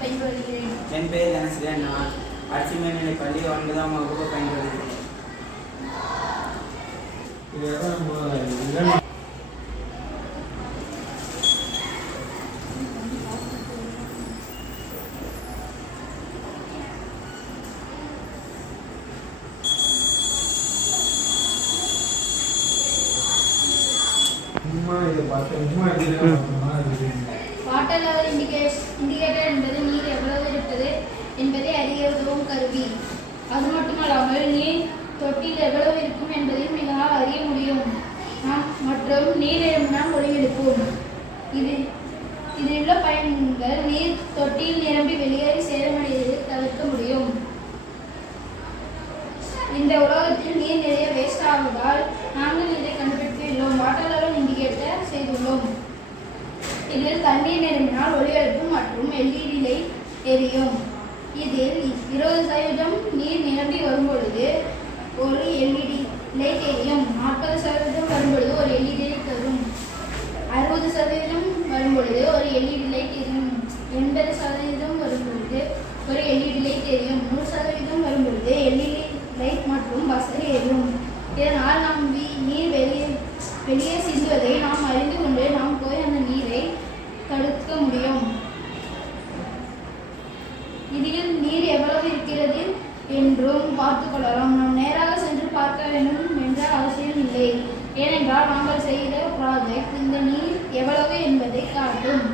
பள்ளியில் பயின்று வருகிறேன். என் பெயர் தனசிலன். நான் அரசு மேல்நிலைப் பள்ளி 9ஆம் வகுப்பு பயின்று வருகிறேன். வாட்டர் லெவல் இண்டிகேட்டர் என்பது நீர் எவ்வளவு இருப்பது என்பதை அறிய உதவும் கருவி. அது மட்டுமல்லாமல் நீர் தொட்டியில் எவ்வளவு இருக்கும் என்பதையும் எங்களால் அறிய முடியும். மற்றும் நீர் நிரம்பினால் ஒளி எழுப்பும். இதிலுள்ள பயன்கள் நீர் தொட்டியில் நிரம்பி வெளியேறி சேதமடைவதை தவிர்க்க முடியும். இந்த உலகத்தில் நீர் நிறைய வேஸ்ட் ஆவதால் நாங்கள் இதை கண்டுபிடித்துள்ளோம். வாட்டர் லெவல் இண்டிகேட்டர் செய்துள்ளோம். இதில் தண்ணீர் நிரம்பினால் ஒளி எழுப்பும் மற்றும் LED லைட் எரியும். இதில் 20% நீர் நிரம்பி வரும்பொழுது ஒரு LED லைட் எரியும். 40% வரும்பொழுது ஒரு LED லைட் தரும். 60% வரும்பொழுது ஒரு LED லைட் எரியும். 80% வரும்பொழுது ஒரு LED லைட் எரியும். 100% வரும்பொழுது LED லைட் மற்றும் பஸ்ஸர் எரியும். இதனால் நாம் நீர் வெளியே சிந்துவதை நாம் அறிந்து கொண்டு நாம் போய் அந்த நீரை தடுக்க முடியும். இதில் நீர் எவ்வளவு இருக்கிறது என்றும் பார்த்து கொள்ளலாம். நாம் நேராக சென்று பார்க்க வேண்டும் என்ற அவசியம் இல்லை. ஏனென்றால் நாங்கள் செய்த ப்ராஜெக்ட் இந்த நீர் எவ்வளவு என்பதை காட்டும்.